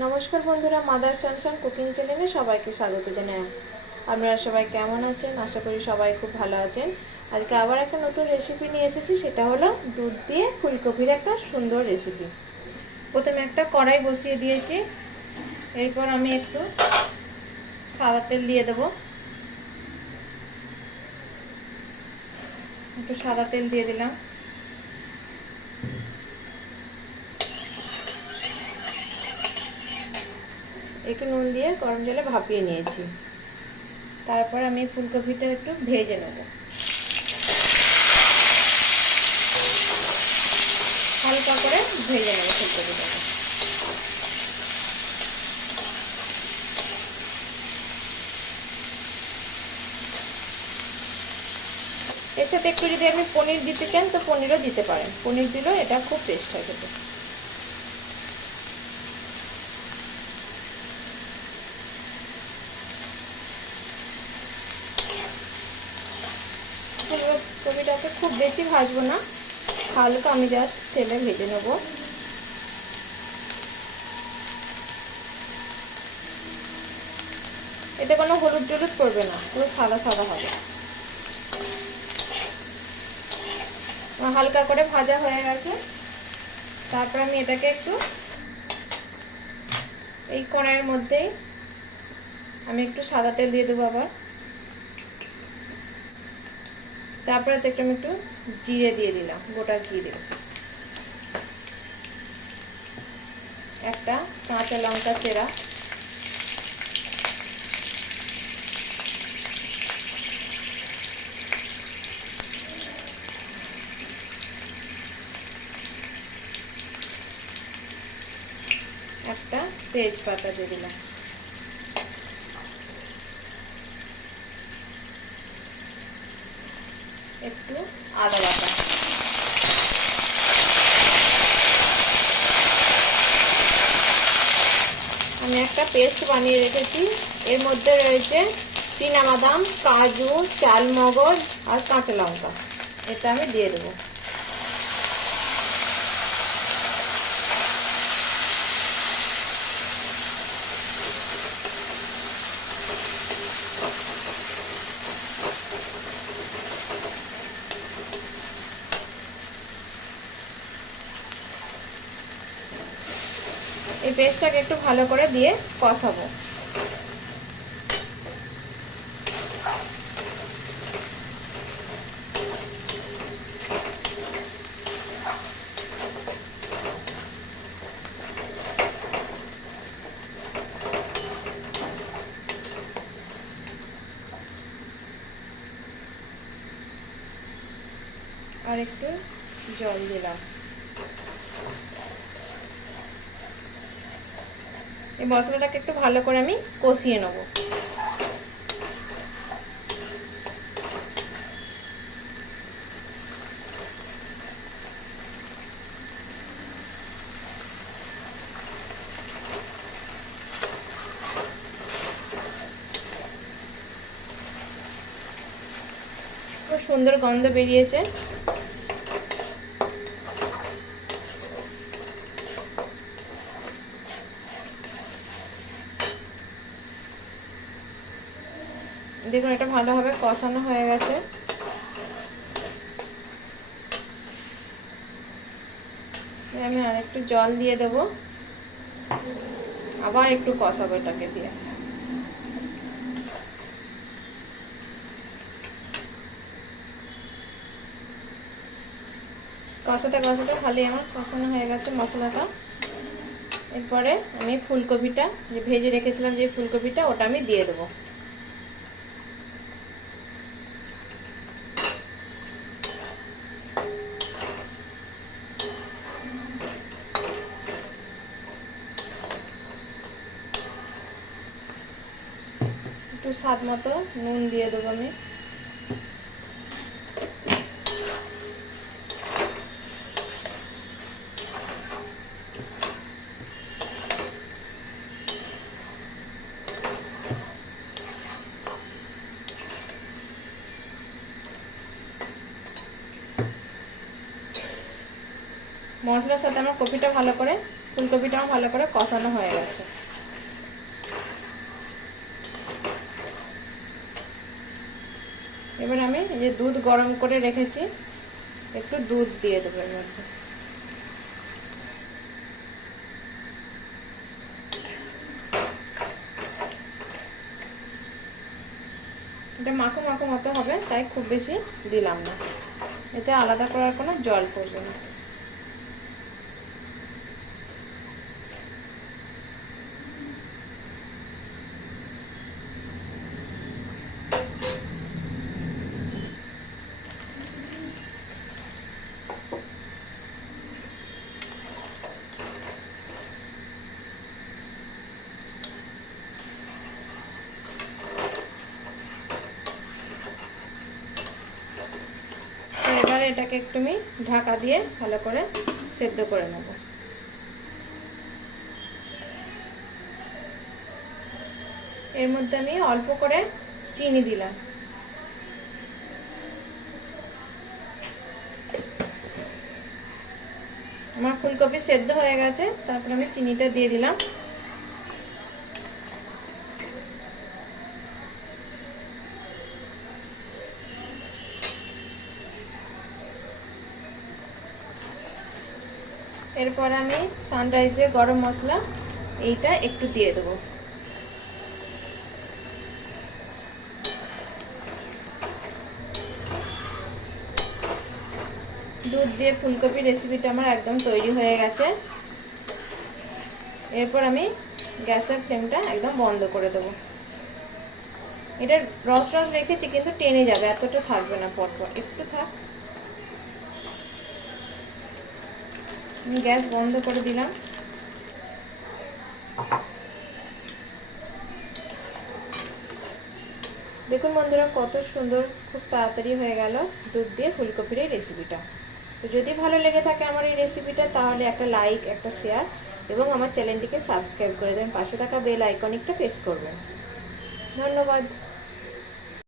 নমস্কার বন্ধুরা mother Samsung cooking চ্যানেলে সবাইকে স্বাগত জানাই। আপনারা সবাই কেমন আছেন? আশা করি সবাই খুব ভালো আছেন। আজকে আবার একটা নতুন রেসিপি নিয়ে এসেছি, সেটা হলো দুধ দিয়ে ফুলকপির একটা সুন্দর রেসিপি প্রথমে একটা কড়াই বসিয়ে দিয়েছি। এরপর আমি একটু সাদা তেল দিয়ে দেবো। একটু সাদা তেল দিয়ে দিলাম। একটু নুন দিয়ে গরম জলে ভাপিয়ে নিয়েছি। তারপর আমি ফুলকপিটা একটু ভেজে নেব। হালকা করে ভেজে নেব ফুলকপিটাকে। এর সাথে একটু যদি আপনি পনির দিতে চান, তো পনিরও দিতে পারেন। পনির দিলেও এটা খুব টেস্ট হয় খেতে। ফুলকপিটাকে খুব বেশি ভাজবো না। হালকা আমি জাস্ট তেলে ভেজে নেব। এতে কোনো হলুদ টলুদ পড়বে না, পুরো সাদা সাদা হবে। হালকা করে ভাজা হয়ে গেছে। তারপর আমি এটাকে একটু এই কড়াইয়ের মধ্যেই আমি একটু সাদা তেল দিয়ে দেবো আবার। তারপরে তো একটু আমি একটু জিরে দিয়ে দিলাম, গোটা জিরে। একটা কাঁচা লঙ্কা চেরা। একটা তেজপাতা দিয়ে দিলাম। একটু আদা বাটা। আমি একটা পেস্ট বানিয়ে রেখেছি। এর মধ্যে রয়েছে বাদাম, কাজু, চালমগজ আর কাঁচা লঙ্কা। এটা আমি দিয়ে দেবো। পেস্টটাকে একটু ভালো করে দিয়ে কষাবো। আর একটু জল দিলাম। এই মশলাটাকে একটু ভালো করে আমি কষিয়ে নেব। সুন্দর গন্ধ বেরিয়েছে। দেখুন, এটা ভালোভাবে কষানো হয়ে গেছে। আমি আর একটু জল দিয়ে দেব। আবার একটু কষাবো এটাকে দিয়ে। কষাতে কষাতে ভালোই আমার কষানো হয়ে গেছে মশলাটা। এরপরে আমি ফুলকপিটা, যে ভেজে রেখেছিলাম যে ফুলকপিটা, ওটা আমি দিয়ে দেবো। স্বাদ মতো, নুন দিয়ে দেবো আমি। মশলার সাথে আমার কপিটা ভালো করে, ফুলকপিটাও ভালো করে কষানো হয়ে গেছে। এবার আমি যে দুধ গরম করে রেখেছি, একটু দুধ দিয়ে দেবো এর মধ্যে। এটা মাখো মাখো মতো হবে, তাই খুব বেশি দিলাম না। এতে আলাদা করার কোনো জল পড়বে না তো এবারে এটাকে একটু আমি ঢাকা দিয়ে ভালো করে সেদ্ধ করে নেব। এর মধ্যে আমি অল্প করে চিনি দিলাম। আমার ফুলকপি সেদ্ধ হয়ে গেছে, তারপর আমি চিনিটা দিয়ে দিলাম। এরপর আমি সানরাইজে গরম মশলা, এইটা একটু দিয়ে দেবো। দুধ দিয়ে ফুলকপি রেসিপিটা আমার একদম তৈরি হয়ে গেছে। এরপর আমি গ্যাসের ফ্লেমটা একদম বন্ধ করে দেবো। এটা রস রস রেখেছি, কিন্তু টেনে যাবে, এতটা থাকবে না, পরপর। একটু থাক। আমি গ্যাস বন্ধ করে দিলাম। দেখুন বন্ধুরা, কত সুন্দর, খুব তাড়াতাড়ি হয়ে গেল দুধ দিয়ে ফুলকপির এই রেসিপিটা তো যদি ভালো লেগে থাকে আমার এই রেসিপিটা তাহলে একটা লাইক একটা শেয়ার এবং আমার চ্যানেলটিকে সাবস্ক্রাইব করে দেবেন। পাশে থাকা বেল আইকনিকটা প্রেস করবেন। ধন্যবাদ।